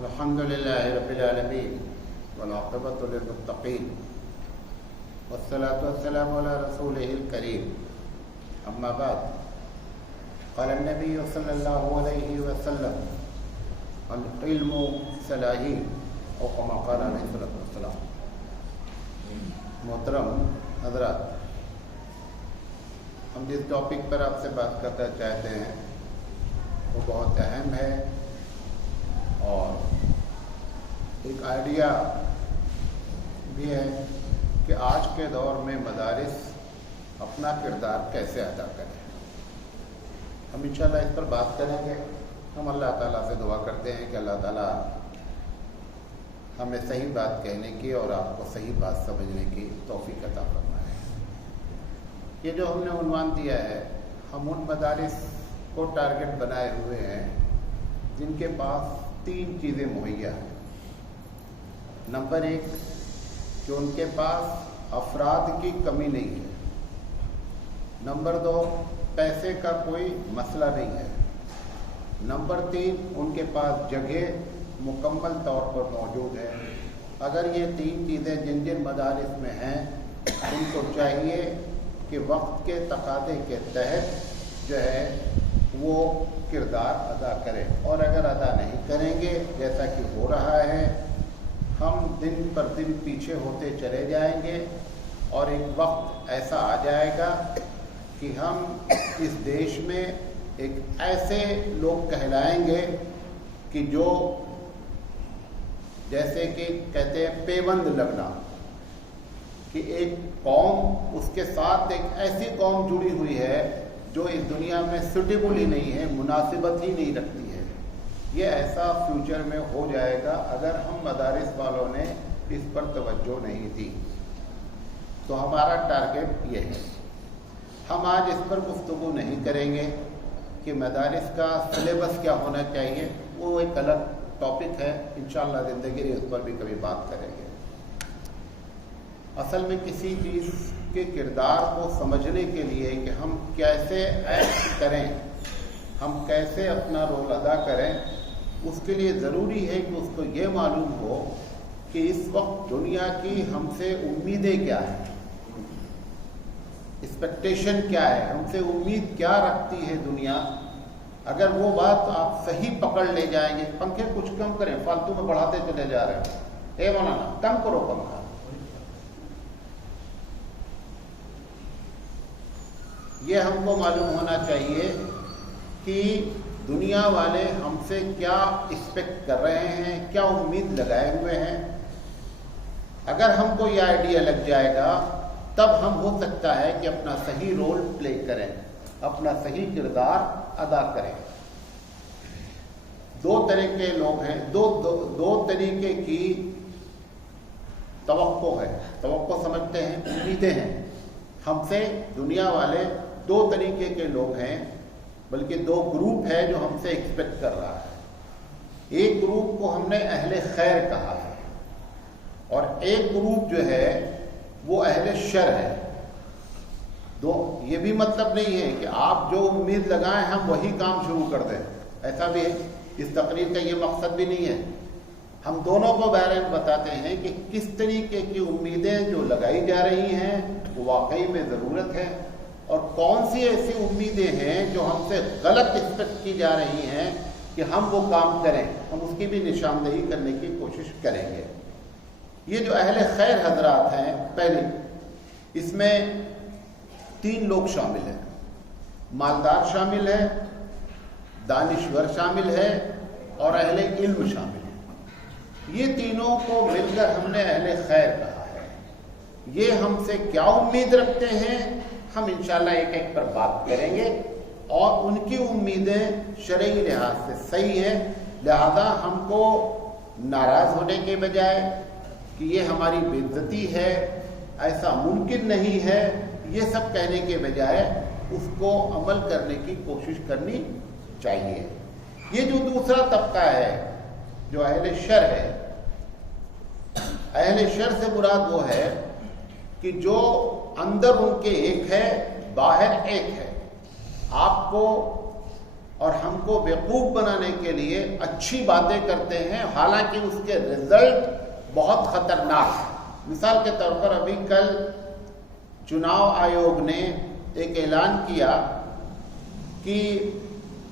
الحمد لله رب العالمين والعاقبة للمتقين والصلاة والسلام على رسوله الكريم أما بعد قال النبي صلى الله عليه وسلم العلم صلاحی او كما قال علیہ الصلوۃ والسلام۔ محترم حضرات، ہم جس ٹاپک پر آپ سے بات کرنا چاہتے ہیں وہ بہت اہم ہے اور ایک آئیڈیا بھی ہے کہ آج کے دور میں مدارس اپنا کردار کیسے ادا کریں۔ ہم انشاءاللہ اس پر بات کریں گے۔ ہم اللہ تعالیٰ سے دعا کرتے ہیں کہ اللہ تعالیٰ ہمیں صحیح بات کہنے کی اور آپ کو صحیح بات سمجھنے کی توفیق عطا فرمائے۔ یہ جو ہم نے عنوان دیا ہے، ہم ان مدارس کو ٹارگٹ بنائے ہوئے ہیں جن کے پاس 3 چیزیں مہیا ہیں۔ نمبر 1 کہ ان کے پاس افراد کی کمی نہیں ہے۔ نمبر 2 پیسے کا کوئی مسئلہ نہیں ہے۔ نمبر 3 ان کے پاس جگہ مکمل طور پر موجود ہے۔ اگر یہ 3 چیزیں جن مدارس میں ہیں، ان کو چاہیے کہ وقت کے تقاضے کے تحت جو ہے وہ کردار ادا کریں، اور اگر ادا نہیں کریں گے جیسا کہ ہو رہا ہے، ہم دن پر دن پیچھے ہوتے چلے جائیں گے اور ایک وقت ایسا آ جائے گا کہ ہم اس دیش میں ایک ایسے لوگ کہلائیں گے کہ جو جیسے کہ کہتے ہیں پیوند لگنا، کہ ایک قوم اس کے ساتھ ایک ایسی قوم جڑی ہوئی ہے جو اس دنیا میں سوٹیبل ہی نہیں ہے، مناسبت ہی نہیں رکھتی ہے۔ یہ ایسا فیوچر میں ہو جائے گا اگر ہم مدارس والوں نے اس پر توجہ نہیں دی۔ تو ہمارا ٹارگٹ یہ ہے۔ ہم آج اس پر گفتگو نہیں کریں گے کہ مدارس کا سلیبس کیا ہونا چاہیے، وہ ایک الگ ٹاپک ہے، انشاءاللہ زندگی میں اس پر بھی کبھی بات کریں گے۔ اصل میں کسی چیز کے کردار کو سمجھنے کے لیے کہ ہم کیسے ایکٹ کریں، ہم کیسے اپنا رول ادا کریں، اس کے لیے ضروری ہے کہ اس کو یہ معلوم ہو کہ اس وقت دنیا کی ہم سے امیدیں کیا ہیں، ایکسپیکٹیشن کیا ہے، ہم سے امید کیا رکھتی ہے دنیا۔ اگر وہ بات آپ صحیح پکڑ لے جائیں گے، پنکھے کچھ کم کریں، فالتو میں بڑھاتے چلے جا رہے ہیں، اے مولانا کم کرو پنکھا۔ یہ ہم کو معلوم ہونا چاہیے کہ دنیا والے ہم سے کیا ایکسپیکٹ کر رہے ہیں، کیا امید لگائے ہوئے ہیں۔ اگر ہم کو یہ آئیڈیا لگ جائے گا تب ہم ہو سکتا ہے کہ اپنا صحیح رول پلے کریں، اپنا صحیح کردار ادا کریں۔ 2 طرح کے لوگ ہیں، دو طریقے کی توقع ہے، توقع سمجھتے ہیں، امیدیں ہیں ہم سے دنیا والے۔ 2 طریقے کے لوگ ہیں، بلکہ 2 گروپ ہے جو ہم سے ایکسپیکٹ کر رہا ہے۔ ایک گروپ کو ہم نے اہل خیر کہا ہے اور ایک گروپ جو ہے وہ اہل شر ہے۔ یہ بھی مطلب نہیں ہے کہ آپ جو امید لگائیں ہم وہی کام شروع کر دیں، ایسا بھی ہے، اس تقریر کا یہ مقصد بھی نہیں ہے۔ ہم دونوں کو بہرحال بتاتے ہیں کہ کس طریقے کی امیدیں جو لگائی جا رہی ہیں وہ واقعی میں ضرورت ہے، اور کون سی ایسی امیدیں ہیں جو ہم سے غلط ایکسپیکٹ کی جا رہی ہیں کہ ہم وہ کام کریں، ہم اس کی بھی نشاندہی کرنے کی کوشش کریں گے۔ یہ جو اہل خیر حضرات ہیں، پہلے اس میں 3 لوگ شامل ہیں، مالدار شامل ہے، دانشور شامل ہے اور اہل علم شامل ہے۔ یہ تینوں کو مل کر ہم نے اہل خیر کہا ہے۔ یہ ہم سے کیا امید رکھتے ہیں، ہم انشاءاللہ ایک ایک پر بات کریں گے، اور ان کی امیدیں شرعی لحاظ سے صحیح ہے، لہذا ہم کو ناراض ہونے کے بجائے کہ یہ ہماری بے عزتی ہے، ایسا ممکن نہیں ہے، یہ سب کہنے کے بجائے اس کو عمل کرنے کی کوشش کرنی چاہیے۔ یہ جو دوسرا طبقہ ہے جو اہل شر ہے، اہل شر سے مراد وہ ہے کہ جو اندر ان کے ایک ہے، باہر ایک ہے۔ آپ کو اور ہم کو بیوقوف بنانے کے لیے اچھی باتیں کرتے ہیں، حالانکہ اس کے رزلٹ بہت خطرناک ہے۔ مثال کے طور پر ابھی کل چناؤ آیوگ نے ایک اعلان کیا کہ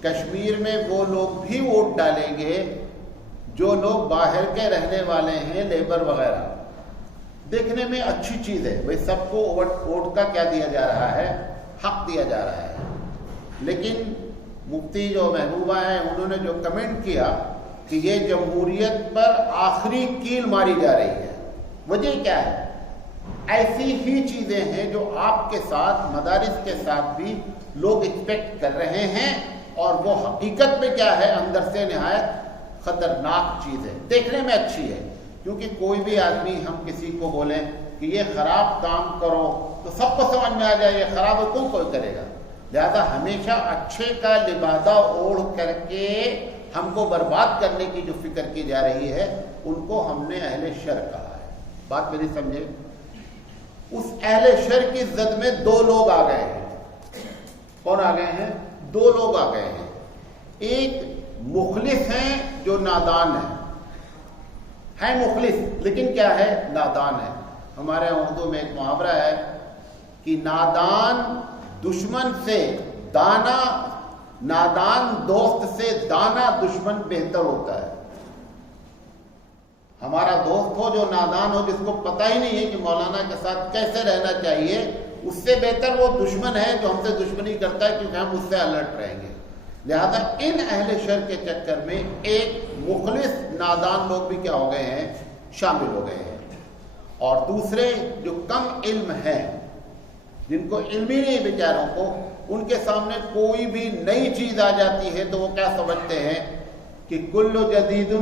کشمیر میں وہ لوگ بھی ووٹ ڈالیں گے جو لوگ باہر کے رہنے والے ہیں، لیبر وغیرہ۔ دیکھنے میں اچھی چیز ہے، بھائی سب کو ووٹ کا کیا دیا جا رہا ہے، حق دیا جا رہا ہے۔ لیکن مفتی جو محبوبہ ہیں انہوں نے جو کمنٹ کیا کہ یہ جمہوریت پر آخری کیل ماری جا رہی ہے۔ وجہ کیا ہے؟ ایسی ہی چیزیں ہیں جو آپ کے ساتھ، مدارس کے ساتھ بھی لوگ ایکسپیکٹ کر رہے ہیں، اور وہ حقیقت میں کیا ہے، اندر سے نہایت خطرناک چیز ہے۔ دیکھنے میں اچھی ہے، کیونکہ کوئی بھی آدمی ہم کسی کو بولیں کہ یہ خراب کام کرو تو سب کو سمجھ میں آ جائے یہ خراب ہے، کوئی کرے گا۔ لہذا ہمیشہ اچھے کا لبادہ اوڑھ کر کے ہم کو برباد کرنے کی جو فکر کی جا رہی ہے، ان کو ہم نے اہل شر کہا ہے۔ بات میری سمجھے؟ اس اہل شر کی زد میں دو لوگ آ گئے ہیں۔ کون آ گئے ہیں؟ دو لوگ آ گئے ہیں۔ ایک مخلص ہیں جو نادان ہے مخلص، لیکن کیا ہے، نادان ہے۔ ہمارے اردو میں ایک محاورہ ہے کہ نادان دشمن سے دانا، نادان دوست سے دانا دشمن بہتر ہوتا ہے۔ ہمارا دوست ہو جو نادان ہو، جس کو پتہ ہی نہیں ہے کہ مولانا کے ساتھ کیسے رہنا چاہیے، اس سے بہتر وہ دشمن ہے جو ہم سے دشمنی کرتا ہے، کیونکہ ہم اس سے الرٹ رہیں گے۔ لہذا ان اہل شر کے چکر میں ایک مخلص نادان لوگ بھی کیا ہو گئے ہیں، شامل ہو گئے ہیں۔ اور دوسرے جو کم علم ہیں، جن کو علم ہی نہیں بیچاروں کو، ان کے سامنے کوئی بھی نئی چیز آ جاتی ہے تو وہ کیا سمجھتے ہیں کہ کل جدید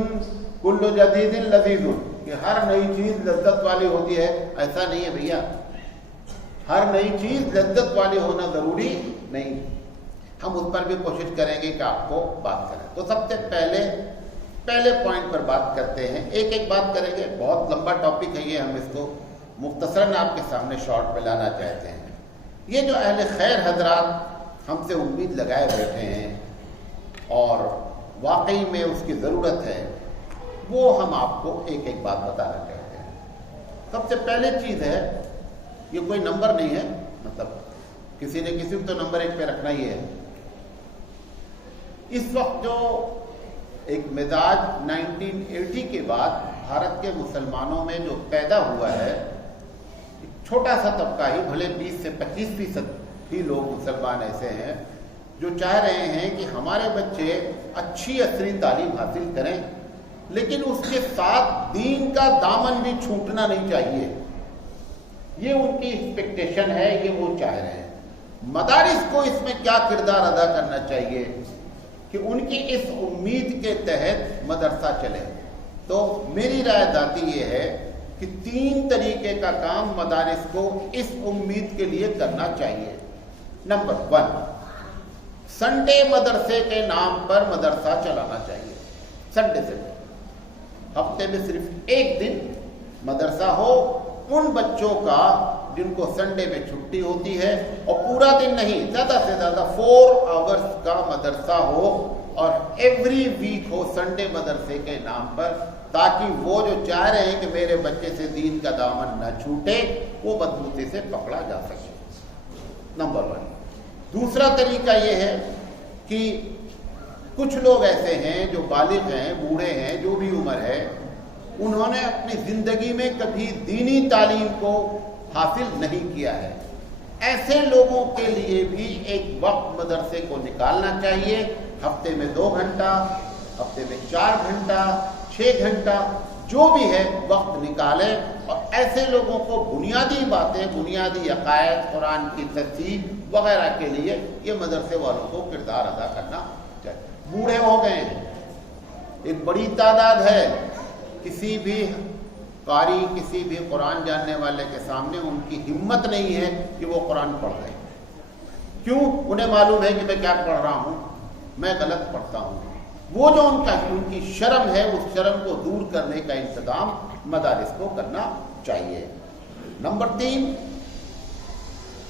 لذیذ، کہ ہر نئی چیز لذت والی ہوتی ہے۔ ایسا نہیں ہے بھیا، ہر نئی چیز لذت والی ہونا ضروری نہیں۔ ہم اس پر بھی کوشش کریں گے کہ آپ کو بات کریں۔ تو سب سے پہلے پوائنٹ پر بات کرتے ہیں، ایک ایک بات کریں گے، بہت لمبا ٹاپک ہے یہ، ہم اس کو مختصراً آپ کے سامنے شارٹ میں لانا چاہتے ہیں۔ یہ جو اہل خیر حضرات ہم سے امید لگائے بیٹھے ہیں اور واقعی میں اس کی ضرورت ہے، وہ ہم آپ کو ایک ایک بات بتانا چاہتے ہیں۔ سب سے پہلے چیز ہے، یہ کوئی نمبر نہیں ہے، مطلب کسی نے کسی کو تو نمبر 1 پہ رکھنا ہی ہے۔ اس وقت جو ایک مزاج 1980 کے بعد بھارت کے مسلمانوں میں جو پیدا ہوا ہے، ایک چھوٹا سا طبقہ ہی، بھلے 20 سے 25% ہی لوگ مسلمان ایسے ہیں جو چاہ رہے ہیں کہ ہمارے بچے اچھی عصری تعلیم حاصل کریں، لیکن اس کے ساتھ دین کا دامن بھی چھوٹنا نہیں چاہیے۔ یہ ان کی ایکسپیکٹیشن ہے، یہ وہ چاہ رہے ہیں۔ مدارس کو اس میں کیا کردار ادا کرنا چاہیے کہ ان کی اس امید کے تحت مدرسہ چلے؟ تو میری رائے ذاتی یہ ہے کہ 3 طریقے کا کام مدارس کو اس امید کے لیے کرنا چاہیے۔ نمبر 1، سنڈے مدرسے کے نام پر مدرسہ چلانا چاہیے۔ سنڈے سے ہفتے میں صرف ایک دن مدرسہ ہو ان بچوں کا جن کو سنڈے میں چھٹی ہوتی ہے، اور پورا دن نہیں، زیادہ سے زیادہ 4 آورز کا مدرسہ ہو، اور ایوری ویک ہو سنڈے مدرسے کے نام پر، تاکہ وہ جو چاہ رہے ہیں کہ میرے بچے سے دین کا دامن نہ چھوٹے، وہ مضبوطی سے پکڑا جا سکے۔ نمبر 1۔ دوسرا طریقہ یہ ہے کہ کچھ لوگ ایسے ہیں جو بالغ ہیں، بوڑھے ہیں، جو بھی عمر ہے، انہوں نے اپنی زندگی میں کبھی دینی تعلیم کو حاصل نہیں کیا ہے۔ ایسے لوگوں کے لیے بھی ایک وقت مدرسے کو نکالنا چاہیے، ہفتے میں 2 گھنٹہ، ہفتے میں 4 گھنٹہ، 6 گھنٹہ، جو بھی ہے وقت نکالیں، اور ایسے لوگوں کو بنیادی باتیں، بنیادی عقائد، قرآن کی تفسیر وغیرہ کے لیے یہ مدرسے والوں کو کردار ادا کرنا چاہیے۔ بوڑھے ہو گئے ہیں، ایک بڑی تعداد ہے، کسی بھی قاری، کسی بھی قرآن جاننے والے کے سامنے ان کی ہمت نہیں ہے کہ وہ قرآن پڑھ رہے ہیں۔ کیوں؟ انہیں معلوم ہے کہ میں کیا پڑھ رہا ہوں، میں غلط پڑھتا ہوں۔ وہ جو ان کی شرم ہے، اس شرم کو دور کرنے کا انتظام مدارس کو کرنا چاہیے۔ نمبر 3،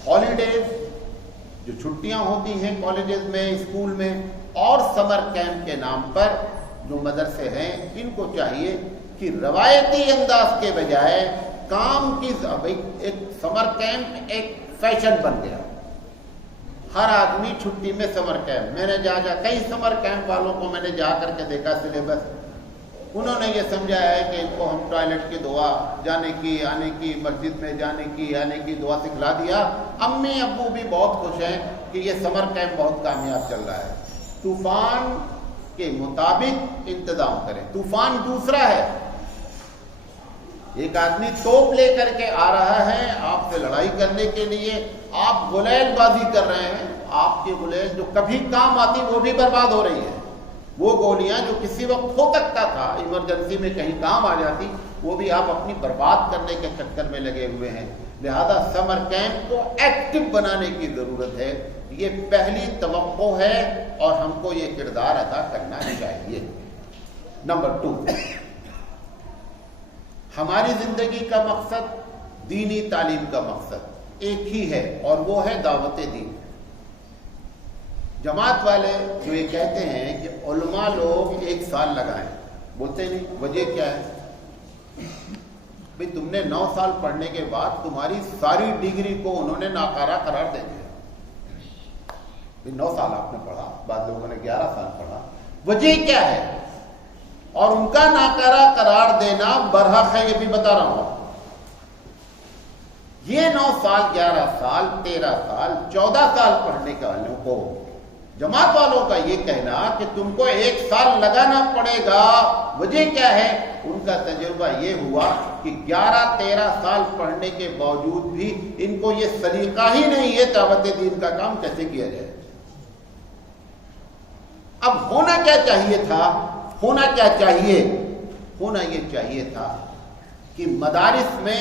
ہالیڈیز، جو چھٹیاں ہوتی ہیں کالجز میں، اسکول میں، اور سمر کیمپ کے نام پر جو مدرسے ہیں ان کو چاہیے کہ روایتی انداز کے بجائے کام کی ایک سمر کیمپ ایک فیشن بن گیا. ہر آدمی چھٹی میں سمر کیمپ. میں نے کئی سمر کیمپ والوں کو میں نے جا کر کے دیکھا سلیبس. انہوں نے یہ سمجھا ہے کہ ان کو ہم ٹوائلٹ کی دعا, جانے کی آنے کی, مسجد میں جانے کی آنے کی دعا سکھلا دیا. امی ابو بھی بہت خوش ہیں کہ یہ سمر کیمپ بہت کامیاب چل رہا ہے. طوفان کے مطابق انتظام کریں. طوفان دوسرا ہے. ایک آدمی توپ لے کر کے آ رہا ہے آپ سے لڑائی کرنے کے لیے. آپ غلیل بازی کر رہے ہیں. آپ کی غلیل جو کبھی کام آتی وہ بھی برباد ہو رہی ہے. وہ گولیاں جو کسی وقت ہو سکتا تھا ایمرجنسی میں کہیں کام آ جاتی, وہ بھی آپ اپنی برباد کرنے کے چکر میں لگے ہوئے ہیں. لہذا سمر کیمپ کو ایکٹیو بنانے کی ضرورت ہے. یہ پہلی توقع ہے اور ہم کو یہ کردار ادا کرنا چاہیے. نمبر 2, ہماری زندگی کا مقصد, دینی تعلیم کا مقصد ایک ہی ہے اور وہ ہے دعوت دین. جماعت والے جو یہ کہتے ہیں کہ علماء لوگ 1 سال لگائیں, بولتے نہیں. وجہ کیا ہے؟ بھئی تم نے 9 سال پڑھنے کے بعد تمہاری ساری ڈگری کو انہوں نے ناکارہ قرار دے دیا. 9 سال آپ نے پڑھا, بعض لوگوں نے 11 سال پڑھا. وجہ کیا ہے؟ اور ان کا ناکارہ قرار دینا برحق ہے, یہ بھی بتا رہا ہوں. یہ 9 سال, 11 سال, 13 سال, 14 سال پڑھنے والوں کو, جماعت والوں کا یہ کہنا کہ تم کو 1 سال لگانا پڑے گا, وجہ کیا ہے؟ ان کا تجربہ یہ ہوا کہ 11-13 سال پڑھنے کے باوجود بھی ان کو یہ سلیقہ ہی نہیں ہے دعوت دین کا کام کیسے کیا جائے. اب ہونا کیا چاہیے تھا؟ ہونا کیا چاہیے؟ ہونا یہ چاہیے تھا کہ مدارس میں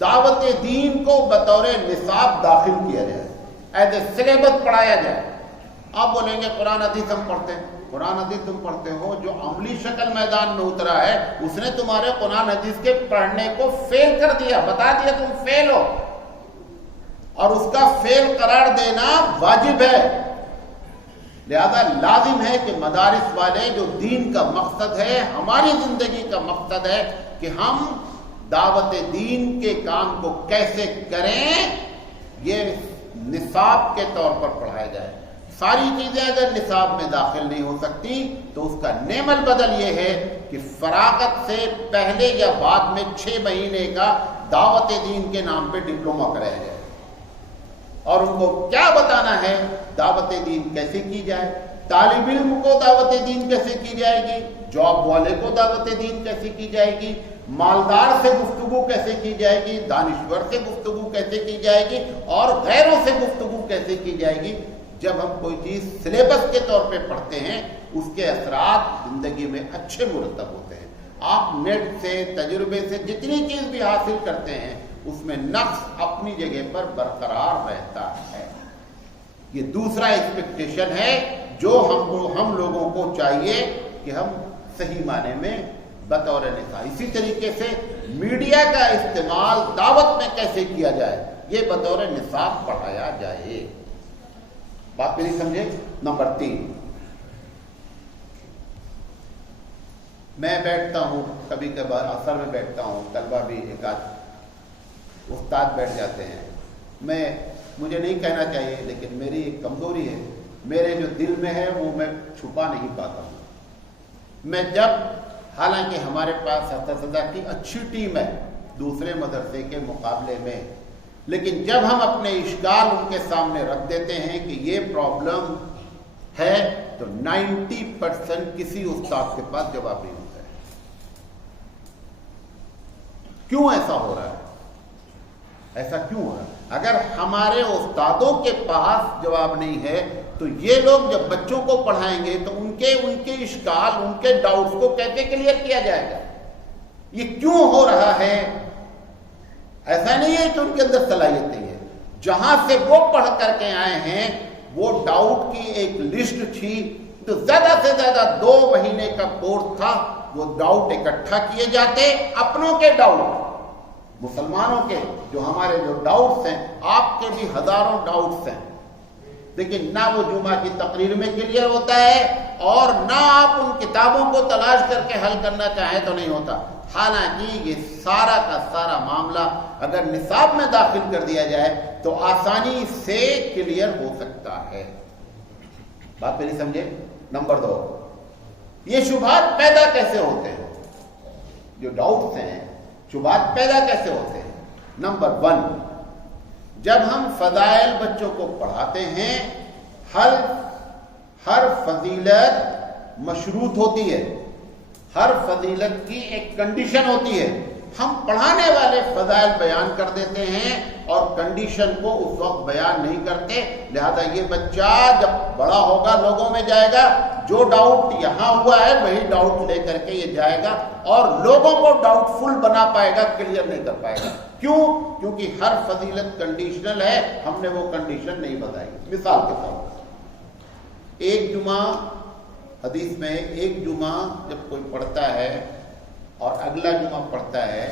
دعوت دین کو بطور نصاب داخل کیا جائے, ایز اے سلیبس پڑھایا جائے. آپ بولیں گے قرآن حدیث ہم پڑھتے ہیں. قرآن حدیث تم پڑھتے ہو, جو عملی شکل میدان میں اترا ہے اس نے تمہارے قرآن حدیث کے پڑھنے کو فیل کر دیا, بتا دیا تم فیل ہو, اور اس کا فیل قرار دینا واجب ہے. لہذا لازم ہے کہ مدارس والے, جو دین کا مقصد ہے, ہماری زندگی کا مقصد ہے کہ ہم دعوت دین کے کام کو کیسے کریں, یہ نصاب کے طور پر پڑھایا جائے. ساری چیزیں اگر نصاب میں داخل نہیں ہو سکتی تو اس کا نعم البدل یہ ہے کہ فراغت سے پہلے یا بعد میں 6 مہینے کا دعوت دین کے نام پہ ڈپلومہ کرایا جائے, اور ان کو کیا بتانا ہے دعوت دین کیسے کی جائے. طالب علم کو دعوت دین کیسے کی جائے گی, جاب والے کو دعوت دین کیسے کی جائے گی, مالدار سے گفتگو کیسے کی جائے گی, دانشور سے گفتگو کیسے کی جائے گی, اور غیروں سے گفتگو کیسے کی جائے گی. جب ہم کوئی چیز سلیبس کے طور پہ پڑھتے ہیں اس کے اثرات زندگی میں اچھے مرتب ہوتے ہیں. آپ نیٹ سے, تجربے سے جتنی چیز بھی حاصل کرتے ہیں اس میں نقص اپنی جگہ پر برقرار رہتا ہے. یہ دوسرا ایکسپیکٹیشن ہے جو ہم لوگوں کو چاہیے کہ ہم صحیح معنی میں بطور نصاب. اسی طریقے سے میڈیا کا استعمال دعوت میں کیسے کیا جائے, یہ بطور نصاب پڑھایا جائے. بات میری سمجھے. نمبر 3, میں بیٹھتا ہوں کبھی کبھار, اثر میں بیٹھتا ہوں, طلبہ بھی ایک آدھ استاد بیٹھ جاتے ہیں. مجھے نہیں کہنا چاہیے لیکن میری ایک کمزوری ہے, میرے جو دل میں ہے وہ میں چھپا نہیں پاتا ہوں. میں جب, حالانکہ ہمارے پاس اساتذہ کی اچھی ٹیم ہے دوسرے مدرسے کے مقابلے میں, لیکن جب ہم اپنے اشکال ان کے سامنے رکھ دیتے ہیں کہ یہ پرابلم ہے تو 90% کسی استاد کے پاس جواب نہیں ہوتا ہے. کیوں ایسا ہو رہا ہے؟ ایسا کیوں ہو رہا ہے؟ اگر ہمارے استادوں کے پاس جواب نہیں ہے تو یہ لوگ جب بچوں کو پڑھائیں گے تو ان کے اشکال, ان کے ڈاؤٹس کو کیسے کلیئر کیا جائے گا؟ یہ کیوں ہو رہا ہے؟ ایسا نہیں ہے کہ ان کے اندر صلاحیت نہیں ہے. جہاں سے وہ پڑھ کر کے آئے ہیں وہ ڈاؤٹ کی ایک لسٹ تھی, تو زیادہ سے زیادہ 2 مہینے کا کورس تھا. وہ ڈاؤٹ اکٹھا کیے جاتے, اپنوں کے ڈاؤٹ, مسلمانوں کے جو ہمارے جو ڈاؤٹس ہیں, آپ کے بھی ہزاروں ڈاؤٹس ہیں, لیکن نہ وہ جمعہ کی تقریر میں کلیئر ہوتا ہے اور نہ آپ ان کتابوں کو تلاش کر کے حل کرنا چاہیں تو نہیں ہوتا. حالانکہ یہ سارا کا سارا معاملہ اگر نصاب میں داخل کر دیا جائے تو آسانی سے کلیئر ہو سکتا ہے. بات میری سمجھے. نمبر 2، یہ شبہات پیدا کیسے ہوتے ہیں؟ جو ڈاؤٹس ہیں شبہات پیدا کیسے ہوتے ہیں؟ نمبر 1، جب ہم فضائل بچوں کو پڑھاتے ہیں، ہر فضیلت مشروط ہوتی ہے، ہر فضیلت کی ایک کنڈیشن ہوتی ہے. ہم پڑھانے والے فضائل بیان کر دیتے ہیں اور کنڈیشن کو اس وقت بیان نہیں کرتے. لہذا یہ بچہ جب بڑا ہوگا لوگوں میں جائے گا، جو ڈاؤٹ یہاں ہوا ہے وہی ڈاؤٹ لے کر کے یہ جائے گا اور لوگوں کو ڈاؤٹ فل بنا پائے گا، کلیئر نہیں کر پائے گا. کیوں؟ کیونکہ ہر فضیلت کنڈیشنل ہے، ہم نے وہ کنڈیشن نہیں بتائی. مثال کے طور پر ایک جمعہ، حدیث میں ایک جمعہ جب کوئی پڑھتا ہے اور اگلا جمعہ پڑھتا ہے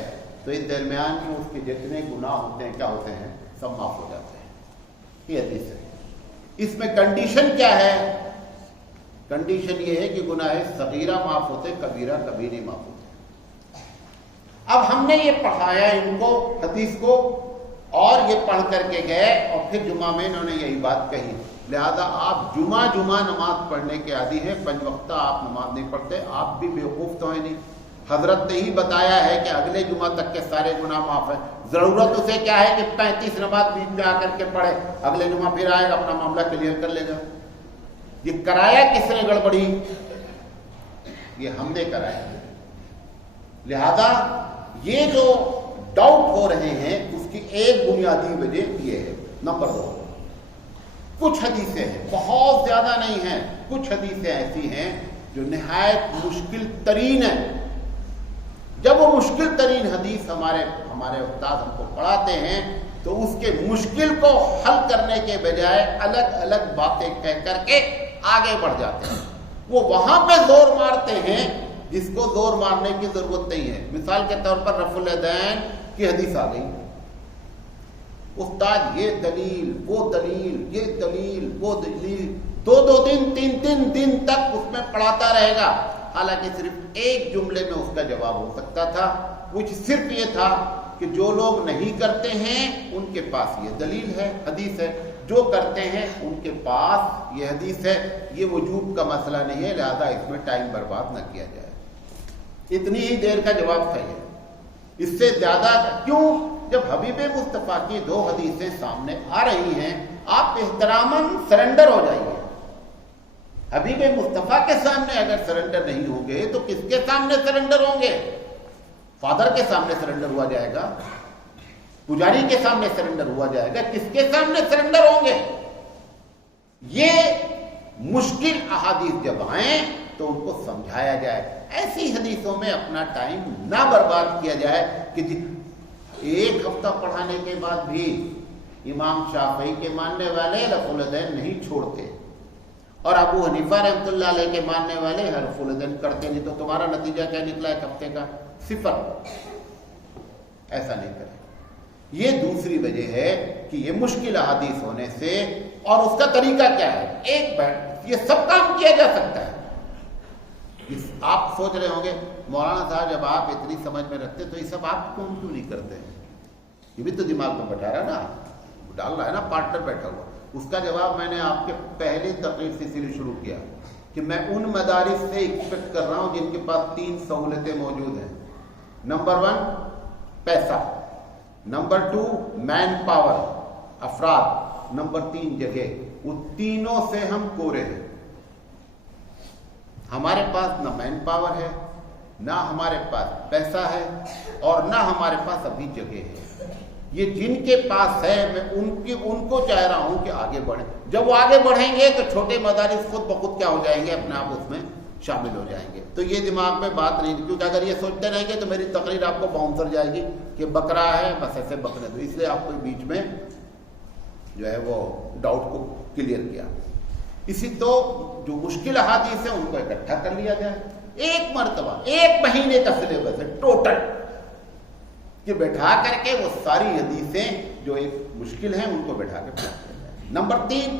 تو اس درمیان میں اس کے جتنے گناہ ہوتے ہیں کیا ہوتے ہیں؟ سب معاف ہو جاتے ہیں. یہ حدیث ہے. اس میں کنڈیشن کیا ہے؟ کنڈیشن یہ ہے کہ گناہ صغیرہ معاف ہوتے، کبیرہ کبھی نہیں معاف ہوتے. اب ہم نے یہ پڑھایا ان کو حدیث کو اور یہ پڑھ کر کے گئے اور پھر جمعہ میں انہوں نے یہی بات کہی. لہذا آپ جمعہ نماز پڑھنے کے عادی ہیں، 5 وقتہ آپ نماز نہیں پڑھتے، آپ بھی بیوقوف تو ہیں نہیں. حضرت نے ہی بتایا ہے کہ اگلے جمعہ تک کے سارے گناہ معاف ہیں. ضرورت اسے کیا ہے کہ 35 نماز بیچ میں آ کر کے پڑھے، اگلے جمعہ پھر آئے گا اپنا معاملہ کلیئر کر لے گا. یہ کرایا کس نے گڑبڑی؟ یہ ہم نے کرایا. لہذا یہ جو ڈاؤٹ ہو رہے ہیں اس کی ایک بنیادی وجہ یہ ہے. نمبر 2، کچھ حدیثیں ہیں، بہت زیادہ نہیں ہیں، کچھ حدیثیں ایسی ہیں جو نہایت مشکل ترین ہیں. جب وہ مشکل ترین حدیث ہمارے استاد ہم کو پڑھاتے ہیں تو اس کے مشکل کو حل کرنے کے بجائے الگ الگ باتیں کہہ کر کے آگے بڑھ جاتے ہیں. وہ وہاں پہ زور مارتے ہیں جس کو زور مارنے کی ضرورت نہیں ہے. مثال کے طور پر رفع الیدین کی حدیث آ گئی، استاد یہ دلیل وہ دلیل، یہ دلیل وہ دلیل، 2 دن 3 دن تک اس میں پڑھاتا رہے گا. حالانکہ صرف ایک جملے میں اس کا جواب ہو سکتا تھا، کچھ صرف یہ تھا کہ جو لوگ نہیں کرتے ہیں ان کے پاس یہ دلیل ہے، حدیث ہے، جو کرتے ہیں ان کے پاس یہ حدیث ہے. یہ وجوب کا مسئلہ نہیں ہے، لہذا اس میں ٹائم برباد نہ کیا جائے. اتنی ہی دیر کا جواب صحیح ہے. اس سے زیادہ کیوں؟ جب حبیب مصطفیٰ کی 2 حدیثیں سامنے آ رہی ہیں، آپ احتراماً سرنڈر ہو جائیے. حبیب مصطفیٰ کے سامنے اگر سرنڈر نہیں ہوں گے تو کس کے سامنے سرنڈر ہوں گے؟ فادر کے سامنے سرنڈر ہوا جائے گا، پجاری کے سامنے سرنڈر ہوا جائے گا، کس کے سامنے سرنڈر ہوں گے؟ یہ مشکل احادیث جب آئیں تو ان کو سمجھایا جائے. ایسی حدیثوں میں اپنا ٹائم نہ برباد کیا جائے کہ ایک ہفتہ پڑھانے کے بعد بھی امام شافعی کے ماننے والے رفع الیدین نہیں چھوڑتے اور ابو حنیفہ رحمۃ اللہ علیہ کے ماننے والے رفع الیدین کرتے نہیں. تو تمہارا نتیجہ کیا نکلا ایک ہفتے کا؟ 0. ایسا نہیں کرے. یہ دوسری وجہ ہے کہ یہ مشکل احادیث ہونے سے. اور اس کا طریقہ کیا ہے؟ ایک بیٹھ یہ سب کام کیا جا سکتا ہے. آپ سوچ رہے ہوں گے مولانا صاحب جب آپ اتنی سمجھ میں رکھتے تو یہ سب آپ کیوں نہیں کرتے ہیں؟ یہ بھی تو دماغ میں بٹھا رہا ہے نا، ڈال رہا ہے نا، پارٹنر بیٹھا ہوا. اس کا جواب میں نے آپ کے پہلی تقریر سے اسی لیے شروع کیا کہ میں ان مدارس سے ایکسپیکٹ کر رہا ہوں جن کے پاس 3 سہولتیں موجود ہیں. نمبر 1 پیسہ، نمبر 2 مین پاور افراد، نمبر 3 جگہ. وہ تینوں سے ہم کورے ہیں. ہمارے پاس نہ مین پاور ہے، نہ ہمارے پاس پیسہ ہے اور نہ ہمارے پاس ابھی جگہ ہے. یہ جن کے پاس ہے میں ان کو چاہ رہا ہوں کہ آگے بڑھیں. جب وہ آگے بڑھیں گے تو چھوٹے مدارس خود بخود کیا ہو جائیں گے، اپنے آپ اس میں شامل ہو جائیں گے. تو یہ دماغ میں بات نہیں، کیونکہ اگر یہ سوچتے رہیں گے تو میری تقریر آپ کو باؤنسر جائے گی کہ بکرا ہے بس ایسے بکرے دو. اس لیے آپ کو بیچ میں جو ہے وہ ڈاؤٹ کو کلیئر کیا. اسی تو جو مشکل احادیث ہیں ان کو اکٹھا کر لیا جائے. ایک مرتبہ 1 مہینے کا سلیبس ہے ٹوٹل کہ بیٹھا کر کے وہ ساری حدیثیں جو ایک مشکل ہیں ان کو بیٹھا کے پڑھایا جائے. نمبر 3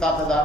7,000।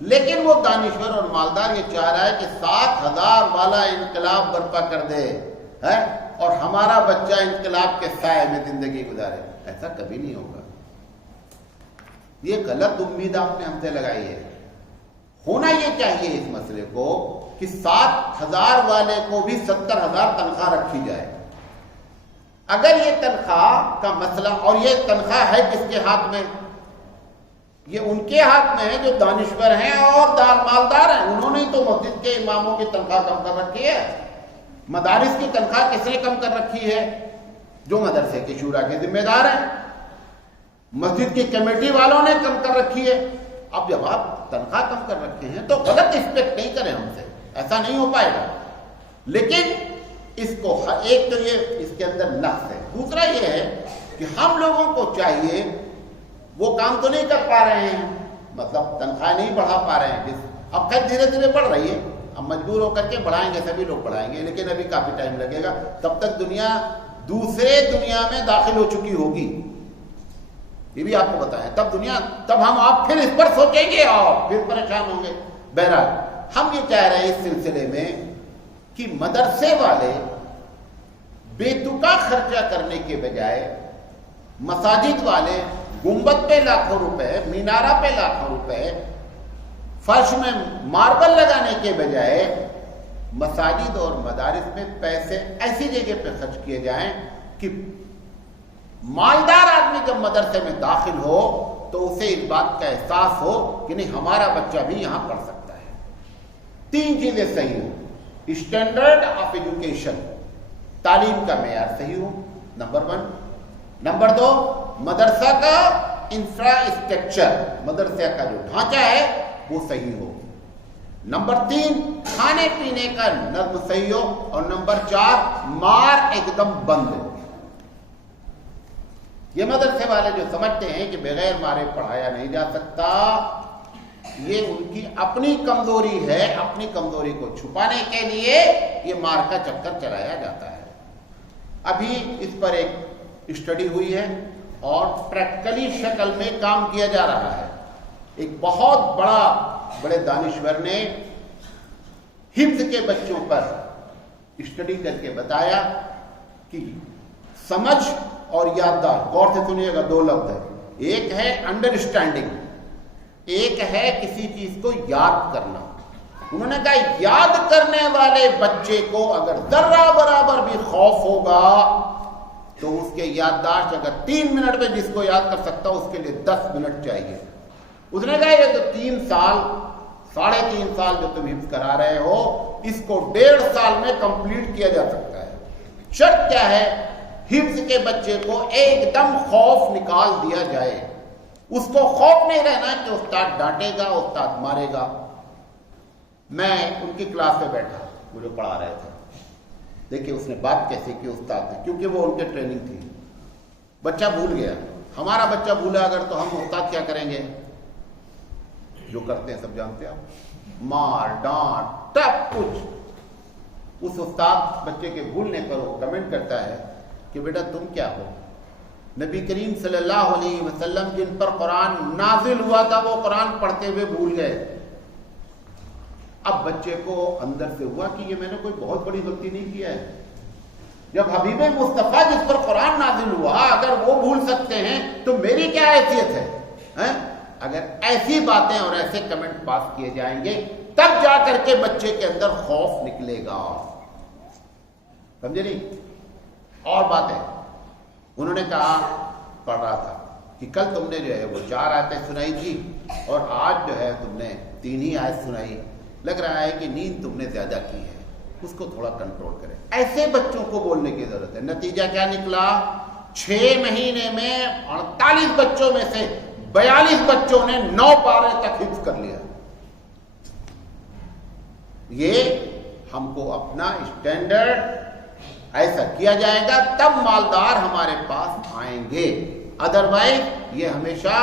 لیکن وہ دانشور اور مالدار یہ چاہ رہا ہے کہ 7,000 والا انقلاب برپا کر دے اور ہمارا بچہ انقلاب کے سائے میں زندگی گزارے. ایسا کبھی نہیں ہوگا. یہ غلط امید آپ نے ہم سے لگائی ہے. ہونا یہ چاہیے اس مسئلے کو کہ 7,000 والے کو بھی 70,000 تنخواہ رکھی جائے. اگر یہ تنخواہ کا مسئلہ، اور یہ تنخواہ ہے کس کے ہاتھ میں؟ یہ ان کے ہاتھ میں ہے جو دانشور ہیں اور مالدار ہیں. انہوں نے تو مسجد کے اماموں کی تنخواہ کم کر رکھی ہے. مدارس کی تنخواہ کس نے کم کر رکھی ہے؟ جو مدرسے کے شورا کے ذمہ دار ہیں. مسجد کی کمیٹی والوں نے کم کر رکھی ہے. اب جب آپ تنخواہ کم کر رکھے ہیں تو غلط ایکسپیکٹ نہیں کریں ہم سے، ایسا نہیں ہو پائے گا. لیکن اس کو ایک تو یہ اس کے اندر نقص ہے. دوسرا یہ ہے کہ ہم لوگوں کو چاہیے، وہ کام تو نہیں کر پا رہے ہیں، مطلب تنخواہ نہیں بڑھا پا رہے ہیں. اب خیر دھیرے دھیرے بڑھ رہی ہے، اب مجبور ہو کر کے بڑھائیں گے، سبھی لوگ بڑھائیں گے، لیکن ابھی کافی ٹائم لگے گا. تب تک دنیا دوسرے دنیا میں داخل ہو چکی ہوگی. یہ بھی آپ کو بتائیں. تب ہم آپ پھر اس پر سوچیں گے اور پھر پریشان ہوں گے. بہرحال ہم یہ چاہ رہے ہیں اس سلسلے میں کہ مدرسے والے بے تکا خرچہ کرنے کے بجائے، مساجد والے گنبد پہ لاکھوں روپے، مینارہ پہ لاکھوں روپے، فرش میں ماربل لگانے کے بجائے مساجد اور مدارس میں پیسے ایسی جگہ پہ خرچ کیے جائیں کہ مالدار آدمی جب مدرسے میں داخل ہو تو اسے اس بات کا احساس ہو کہ نہیں، ہمارا بچہ بھی یہاں پڑھ سکتا ہے. 3 چیزیں صحیح ہوں. اسٹینڈرڈ آف ایجوکیشن، تعلیم کا معیار صحیح ہو، نمبر 1. نمبر 2، مدرسہ کا انفراسٹرکچر، مدرسہ کا جو ڈھانچہ ہے وہ صحیح ہو. نمبر 3، کھانے پینے کا نظم صحیح ہو. اور نمبر 4، مار ایک دم بند. یہ مدرسے والے جو سمجھتے ہیں کہ بغیر مارے پڑھایا نہیں جا سکتا، یہ ان کی اپنی کمزوری ہے. اپنی کمزوری کو چھپانے کے لیے یہ مار کا چکر چلایا جاتا ہے. ابھی اس پر ایک اسٹڈی ہوئی ہے اور پریکٹیکلی شکل میں کام کیا جا رہا ہے. ایک بہت بڑے دانشور نے حفظ کے بچوں پر اسٹڈی کر کے بتایا کہ سمجھ اور یادداشت، غور سے سنیے گا، 2 لفظ ہے. ایک ہے انڈرسٹینڈنگ، ایک ہے کسی چیز کو یاد کرنا. انہوں نے کہا یاد کرنے والے بچے کو اگر ذرہ برابر بھی خوف ہوگا تو اس کے یادداشت اگر 3 منٹ میں جس کو یاد کر سکتا اس کے لیے 10 منٹ چاہیے. اس نے کہا یہ تو 3 سال 3.5 سال جو تم حفظ کرا رہے ہو، اس کو 1.5 سال میں کمپلیٹ کیا جا سکتا ہے. شرط کیا ہے؟ حفظ کے بچے کو ایک دم خوف نکال دیا جائے. اس کو خوف نہیں رہنا کہ استاد ڈانٹے گا، استاد مارے گا. میں ان کی کلاس میں بیٹھا، وہ جو پڑھا رہے تھے، دیکھیے اس نے بات کیسے کی استاد نے، کیونکہ وہ ان کے ٹریننگ تھی. بچہ بھول گیا. ہمارا بچہ بھولا اگر تو ہم استاد کیا کریں گے؟ جو کرتے ہیں سب جانتے ہیں آپ، مار ڈانٹ سب کچھ. اس استاد بچے کے بھولنے پر وہ کمنٹ کرتا ہے کہ بیٹا تم کیا ہو؟ نبی کریم صلی اللہ علیہ وسلم جن پر قرآن نازل ہوا تھا وہ قرآن پڑھتے ہوئے بھول گئے. اب بچے کو اندر سے ہوا کہ یہ میں نے کوئی بہت بڑی غلطی نہیں کیا ہے. جب حبیب مصطفیٰ جس پر قرآن نازل ہوا اگر وہ بھول سکتے ہیں تو میری کیا حیثیت ہے؟ اگر ایسی باتیں اور ایسے کمنٹ پاس کیے جائیں گے تب جا کر کے بچے کے اندر خوف نکلے گا. سمجھے نہیں؟ اور بات ہے، انہوں نے کہا، پڑھ رہا تھا کہ کل تم نے جو ہے وہ 4 آیتیں سنائی تھی اور آج جو ہے تم نے 3 ہی آیت سنائی. لگ رہا ہے کہ نیند تم نے زیادہ کی ہے، اس کو تھوڑا کنٹرول کریں. ایسے بچوں کو بولنے کی ضرورت ہے. نتیجہ کیا نکلا؟ 6 مہینے میں 48 بچوں میں سے 42 بچوں نے 9 پارے تک حفظ کر لیا. یہ ہم کو اپنا اسٹینڈرڈ ایسا کیا جائے گا تب مالدار ہمارے پاس آئیں گے. ادروائز یہ ہمیشہ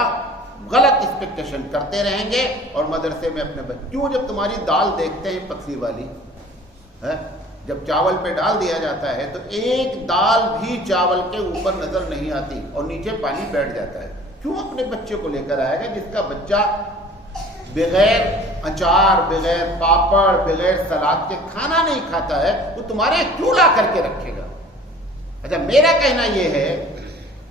غلط ایکسپیکٹیشن کرتے رہیں گے اور مدرسے میں اپنے بچے کیوں، جب تمہاری دال دیکھتے ہیں پتلی والی ہے، جب چاول پہ ڈال دیا جاتا ہے تو ایک دال بھی چاول کے اوپر نظر نہیں آتی اور نیچے پانی بیٹھ جاتا ہے. کیوں اپنے بچے کو لے کر آئے گا جس کا بچہ بغیر اچار، بغیر پاپڑ، بغیر سلاد کے کھانا نہیں کھاتا ہے، وہ تمہارے کیوں لا کر کے رکھے گا؟ اچھا، میرا کہنا یہ ہے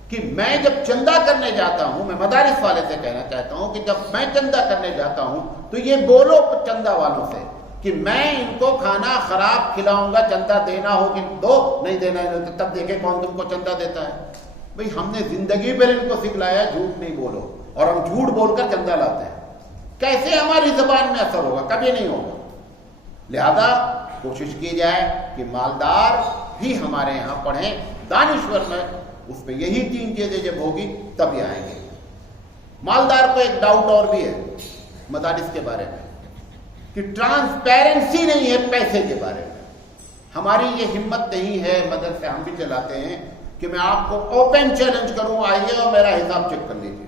کہ میں جب چندہ کرنے جاتا ہوں، میں مدارس والے سے کہنا چاہتا ہوں کہ جب میں چندہ کرنے جاتا ہوں تو یہ بولو چندہ والوں سے کہ میں ان کو کھانا خراب کھلاؤں گا، چندہ دینا ہو کہ دو، نہیں دینا ہے تب دیکھیں کون تم کو چندہ دیتا ہے۔ بھئی ہم نے زندگی بھر ان کو سکھلایا جھوٹ نہیں بولو، اور ہم جھوٹ بول کر چندہ لاتے ہیں، کیسے ہماری زبان میں اثر ہوگا؟ کبھی نہیں ہوگا۔ لہذا کوشش کی جائے کہ مالدار بھی ہمارے یہاں پڑھیں، دانشور میں اس پہ یہی 3 چیزیں جب ہوگی تب یہ آئیں گے۔ مالدار کو ایک ڈاؤٹ اور بھی ہے مدارس کے بارے میں کہ ٹرانسپیرنسی نہیں ہے پیسے کے بارے میں۔ ہماری یہ ہمت نہیں ہے، مدرسے ہم بھی چلاتے ہیں کہ میں آپ کو اوپن چیلنج کروں، آئیے اور میرا حساب چیک کر لیجیے۔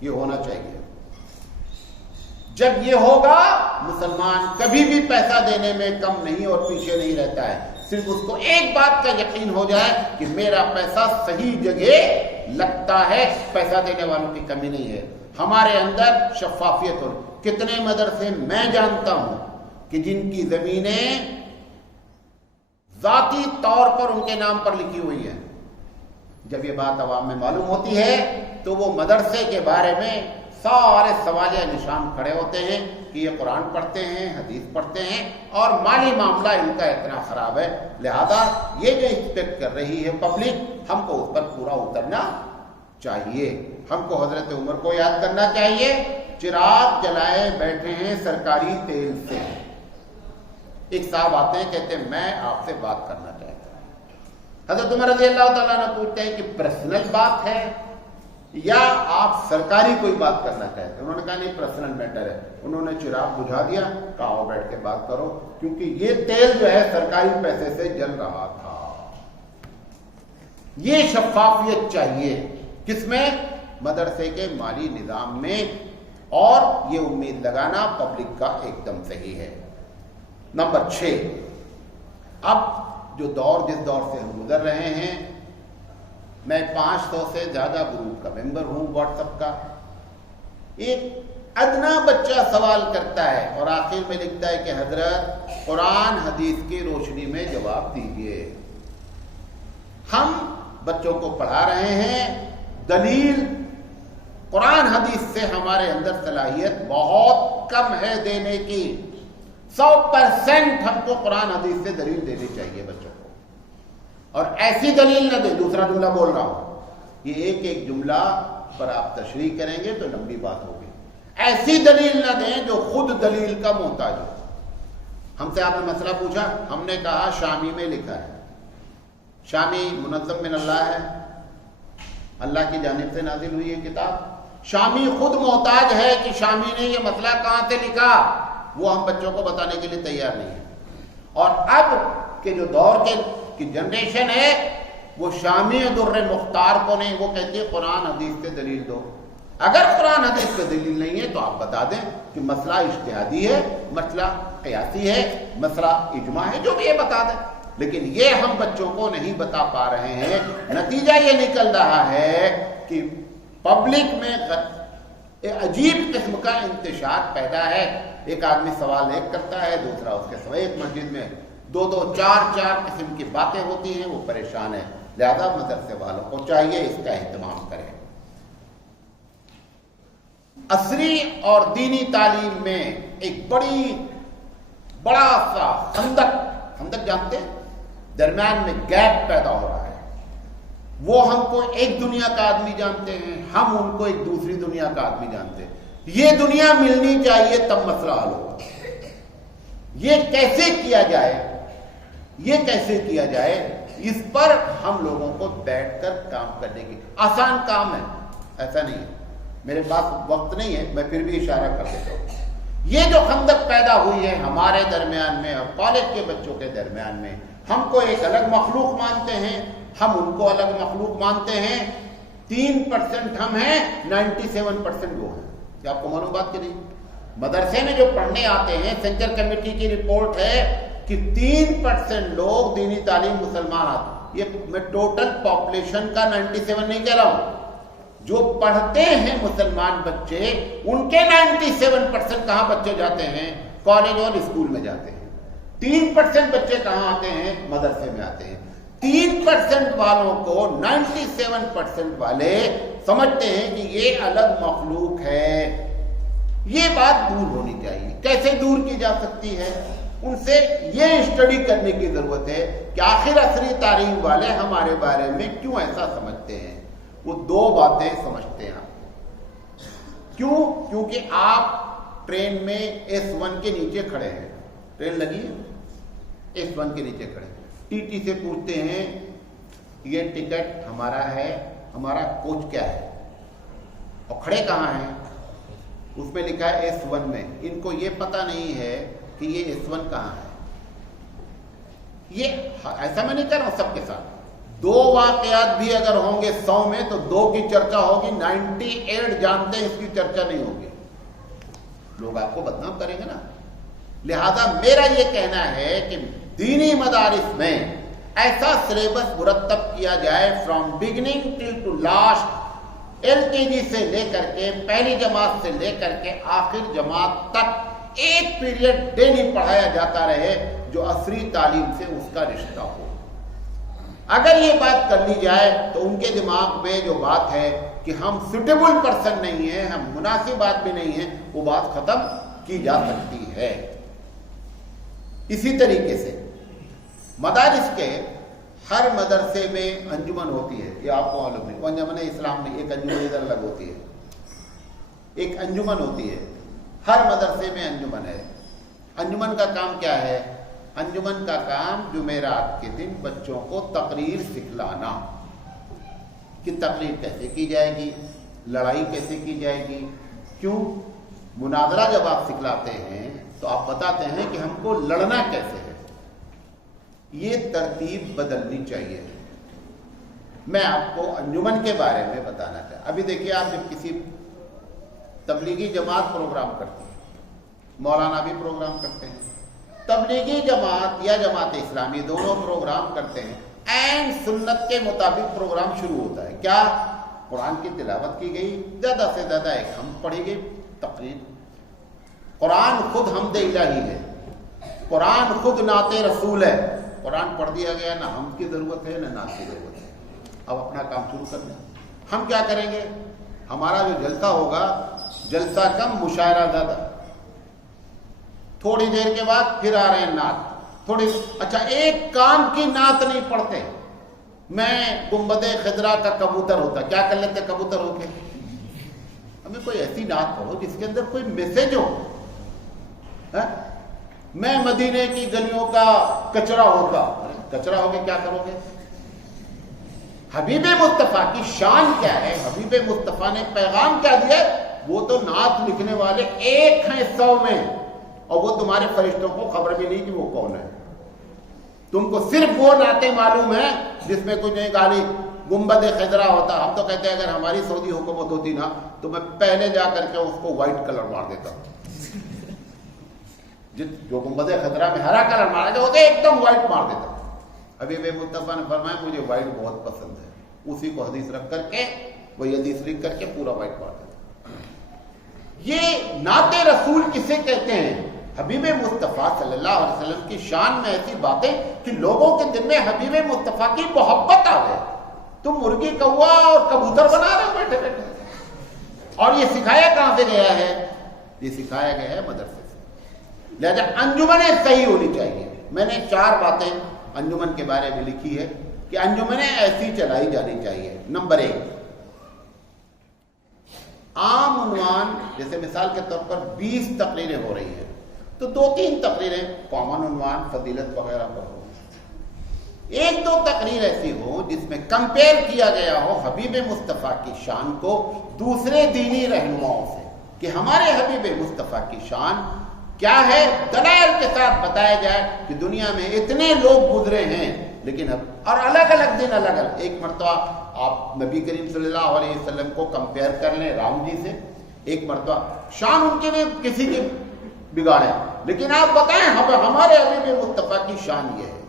یہ ہونا چاہیے۔ جب یہ ہوگا مسلمان کبھی بھی پیسہ دینے میں کم نہیں اور پیچھے نہیں رہتا ہے، صرف اس کو ایک بات کا یقین ہو جائے کہ میرا پیسہ صحیح جگہ لگتا ہے، پیسہ دینے والوں کی کمی نہیں ہے۔ ہمارے اندر شفافیت ہو۔ کتنے مدرسے میں جانتا ہوں کہ جن کی زمینیں ذاتی طور پر ان کے نام پر لکھی ہوئی ہیں، جب یہ بات عوام میں معلوم ہوتی ہے تو وہ مدرسے کے بارے میں سارے سوالیہ نشان کھڑے ہوتے ہیں کہ یہ قرآن پڑھتے ہیں، حدیث پڑھتے ہیں، اور مالی معاملہ ان کا اتنا خراب ہے۔ لہذا یہ جو ایکسپیکٹ کر رہی ہے پبلک، ہم کو اس پر پورا اترنا چاہیے۔ ہم کو حضرت عمر کو یاد کرنا چاہیے، چراغ جلائے بیٹھے ہیں سرکاری تیل سے۔ ایک صاحب آتے ہیں، کہتے ہیں میں آپ سے بات کرنا چاہتا ہوں۔ حضرت عمر رضی اللہ تعالیٰ نے پوچھتے ہیں کہ پرسنل بات ہے یا آپ سرکاری کوئی بات کرنا چاہتے ہیں؟ انہوں نے کہا نہیں، پرسنل میٹر ہے۔ انہوں نے چراغ بجھا دیا، کہا آؤ بیٹھ کے بات کرو، کیونکہ یہ تیل جو ہے سرکاری پیسے سے جل رہا تھا۔ یہ شفافیت چاہیے، کس میں؟ مدرسے کے مالی نظام میں، اور یہ امید لگانا پبلک کا ایک دم صحیح ہے۔ نمبر 6، اب جو دور جس دور سے ہم گزر رہے ہیں، میں 500 سے زیادہ گروپ کا ممبر ہوں واٹس ایپ کا۔ ایک ادنا بچہ سوال کرتا ہے اور آخر میں لکھتا ہے کہ حضرت قرآن حدیث کی روشنی میں جواب دیجیے۔ ہم بچوں کو پڑھا رہے ہیں، دلیل قرآن حدیث سے ہمارے اندر صلاحیت بہت کم ہے دینے کی۔ 100% ہم کو قرآن حدیث سے دلیل دینی چاہیے بچوں کو، اور ایسی دلیل نہ دیں۔ دوسرا جملہ بول رہا ہوں، یہ ایک ایک جملہ پر آپ تشریح کریں گے تو لمبی بات ہوگی۔ ایسی دلیل نہ دیں جو خود دلیل کا محتاج ہو۔ ہم سے آپ نے مسئلہ پوچھا، ہم نے کہا شامی میں لکھا ہے۔ شامی منظم من اللہ ہے، اللہ کی جانب سے نازل ہوئی ہے کتاب۔ شامی خود محتاج ہے کہ شامی نے یہ مسئلہ کہاں سے لکھا، وہ ہم بچوں کو بتانے کے لیے تیار نہیں ہے۔ اور اب کے جو دور کی جنریشن ہے، وہ شامی در مختار کو نہیں، وہ کہتی ہے قرآن حدیث سے دلیل دو۔ اگر قرآن حدیث پہ دلیل نہیں ہے تو آپ بتا دیں کہ مسئلہ اجتہادی ہے، مسئلہ قیاسی ہے، مسئلہ اجماع ہے، جو بھی ہے بتا دیں۔ لیکن یہ ہم بچوں کو نہیں بتا پا رہے ہیں۔ نتیجہ یہ نکل رہا ہے کہ پبلک میں عجیب قسم کا انتشار پیدا ہے۔ ایک آدمی سوال ایک کرتا ہے، دوسرا اس کے سوال، ایک مسجد میں 2 4 قسم کی باتیں ہوتی ہیں، وہ پریشان ہے۔ لہذا مدرسے والوں کو چاہیے اس کا اہتمام کریں۔ عصری اور دینی تعلیم میں ایک بڑا سا خندق جانتے ہیں، درمیان میں گیپ پیدا ہو رہا ہے۔ وہ ہم کو ایک دنیا کا آدمی جانتے ہیں، ہم ان کو ایک دوسری دنیا کا آدمی جانتے ہیں۔ یہ دنیا ملنی چاہیے تب مسئلہ حل ہوگا۔ یہ کیسے کیا جائے، اس پر ہم لوگوں کو بیٹھ کر کام کرنے کی، آسان کام ہے ایسا نہیں ہے۔ میرے پاس وقت نہیں ہے، میں پھر بھی اشارہ کر دیتا ہوں۔ یہ جو خندق پیدا ہوئی ہے ہمارے درمیان میں اور کالج کے بچوں کے درمیان میں، ہم کو ایک الگ مخلوق مانتے ہیں، ہم ان کو الگ مخلوق مانتے ہیں۔ 3% ہم ہیں، 97% وہ ہیں۔ کیا آپ کو معلوم بات کہ نہیں؟ مدرسے میں جو پڑھنے آتے ہیں، سینٹر کمیٹی کی رپورٹ ہے کہ 3% لوگ دینی تعلیم مسلمان آتے ہیں۔ یہ میں ٹوٹل پاپولیشن کا 97 نہیں کہہ رہا ہوں، جو پڑھتے ہیں مسلمان بچے ان کے 97% کہاں بچے جاتے ہیں؟ کالج اور اسکول میں جاتے ہیں۔ 3% بچے کہاں آتے ہیں؟ مدرسے میں آتے ہیں۔ 3% والوں کو 97% والے سمجھتے ہیں کہ یہ الگ مخلوق ہے۔ یہ بات دور ہونی چاہیے۔ کیسے دور کی جا سکتی ہے؟ ان سے یہ اسٹڈی کرنے کی ضرورت ہے کہ آخر عصری تعلیم والے ہمارے بارے میں کیوں ایسا سمجھتے ہیں۔ وہ 2 باتیں سمجھتے ہیں۔ کیوں؟ کیونکہ آپ ٹرین میں S1 کے نیچے کھڑے ہیں، ٹرین لگی ہے، S1 کے نیچے کھڑے، ٹی ٹی سے پوچھتے ہیں یہ ٹکٹ ہمارا ہے، ہمارا کوچ کیا ہے، اور کھڑے کہاں ہیں؟ اس میں لکھا ہے S1 میں۔ ان کو یہ پتہ نہیں ہے کہ یہ S1 کہاں ہے۔ یہ ایسا میں نہیں کر رہا ہوں سب کے ساتھ، 2 واقعات بھی اگر ہوں گے 100 میں تو 2 کی چرچا ہوگی، 98 جانتے ہیں اس کی چرچا نہیں ہوگی، لوگ آپ کو بدنام کریں گے نا۔ لہذا میرا یہ کہنا ہے کہ دینی مدارس میں ایسا سلیبس مرتب کیا جائے from beginning till to last, LKG سے لے کر کے پہلی جماعت سے لے کر کے آخر جماعت تک ایک پیریڈ ڈیلی پڑھایا جاتا رہے جو عصری تعلیم سے اس کا رشتہ ہو۔ اگر یہ بات کر لی جائے تو ان کے دماغ میں جو بات ہے کہ ہم سوٹیبل پرسن نہیں ہیں، ہم مناسب آدمی نہیں ہیں، وہ بات ختم کی جا سکتی ہے۔ اسی طریقے سے مدارس کے ہر مدرسے میں انجمن ہوتی ہے، یہ آپ کو معلوم ہے، انجمن اسلام میں ایک انجمن ادھر الگ ہوتی ہے، ایک انجمن ہوتی ہے، ہر مدرسے میں انجمن ہے۔ انجمن کا کام کیا ہے؟ انجمن کا کام جمعرات کے دن بچوں کو تقریر سکھلانا، کہ تقریر کیسے کی جائے گی، لڑائی کیسے کی جائے گی۔ کیوں؟ مناظرہ جب آپ سکھلاتے ہیں تو آپ بتاتے ہیں کہ ہم کو لڑنا کیسے ہے۔ یہ ترتیب بدلنی چاہیے۔ میں آپ کو انجمن کے بارے میں بتانا چاہتا، ابھی دیکھیے آپ جب کسی تبلیغی جماعت پروگرام کرتی ہے، مولانا بھی پروگرام کرتے ہیں، تبلیغی جماعت یا جماعت اسلامی دونوں پروگرام کرتے ہیں، این سنت کے مطابق پروگرام شروع ہوتا ہے۔ کیا؟ قرآن کی تلاوت کی گئی، زیادہ سے زیادہ ایک حمد پڑھی گئی، تقریر۔ قرآن خود حمد الہی ہے، قرآن خود نعت رسول ہے، قرآن پڑھ دیا گیا، نہ حمد کی ضرورت ہے نہ نعت کی ضرورت ہے۔ اب اپنا کام شروع کر دیں۔ ہم کیا کریں گے؟ ہمارا جو جلسہ ہوگا، جلسہ کم مشاعرہ زیادہ، تھوڑی دیر کے بعد پھر آ رہے ہیں نعت، تھوڑی اچھا ایک کام کی نعت نہیں پڑھتے۔ میں گنبد خضرا کا کبوتر ہوتا، کیا کر لیتے کبوتر ہو کے؟ ہمیں کوئی ایسی نعت پڑھو جس کے اندر کوئی میسج ہو۔ میں مدینے کی گلیوں کا کچرا ہوتا، کچرا ہو کے کیا کرو گے؟ حبیب مصطفیٰ کی شان کیا ہے، حبیب مصطفیٰ نے پیغام کیا دیا، وہ تو نعت لکھنے والے ایک ہیں 100 میں، اور وہ تمہارے فرشتوں کو خبر بھی نہیں کہ وہ کون ہے۔ تم کو صرف وہ نعتیں معلوم ہیں جس میں کچھ نہیں گالی گنبد خضرا ہوتا۔ ہم تو کہتے ہیں اگر ہماری سعودی حکومت ہوتی نا تو میں پہلے جا کر کے اس کو وائٹ کلر مار دیتا، جو گنبد خضرا میں ہرا کلر مارا جائے ہوتا ایک دم وائٹ مار دیتا۔ حبیب مصطفیٰ نے فرمایا مجھے وائٹ بہت پسند ہے، اسی کو حدیث رکھ کر کے وہی حدیث لکھ کر کے پورا وائٹ مار دیتا۔ یہ نعت رسول کسے کہتے ہیں؟ حبیب مصطفیٰ صلی اللہ علیہ وسلم کی شان میں ایسی باتیں کہ لوگوں کے دل میں حبیب مصطفیٰ کی محبت آ گئے۔ تم مرغی کوا اور کبوتر بنا رہے ہو بیٹھے بیٹھے، اور یہ سکھایا کہاں سے گیا ہے؟ یہ سکھایا گیا ہے مدرسے سے۔ لہذا انجمنیں صحیح ہونی چاہیے۔ میں نے 4 باتیں انجمن کے بارے میں لکھی ہے کہ انجمنیں ایسی چلائی جانی چاہیے۔ نمبر 1، عام عنوان، جیسے مثال کے طور پر 20 تقریریں ہو رہی ہیں تو 2-3 تقریریں کامن عنوان فضیلت وغیرہ پر ہو، 1-2 تقریر ایسی ہو جس میں کمپیئر کیا گیا ہو حبیب مصطفیٰ کی شان کو دوسرے دینی رہنماؤں سے، کہ ہمارے حبیب مصطفیٰ کی شان کیا ہے، دلائل کے ساتھ بتایا جائے کہ دنیا میں اتنے لوگ گزرے ہیں لیکن اب اور الگ الگ دن الگ الگ۔ ایک مرتبہ آپ نبی کریم صلی اللہ علیہ وسلم کو کمپیئر کر لیں رام جی سے، ایک مرتبہ شان ان کے لیے کسی کے بگاڑے، لیکن آپ بتائیں ہمارے حبیب مصطفیٰ کی شان یہ ہے۔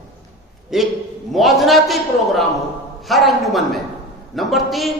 ایک موازناتی پروگرام ہو ہر انجمن میں۔ نمبر 3،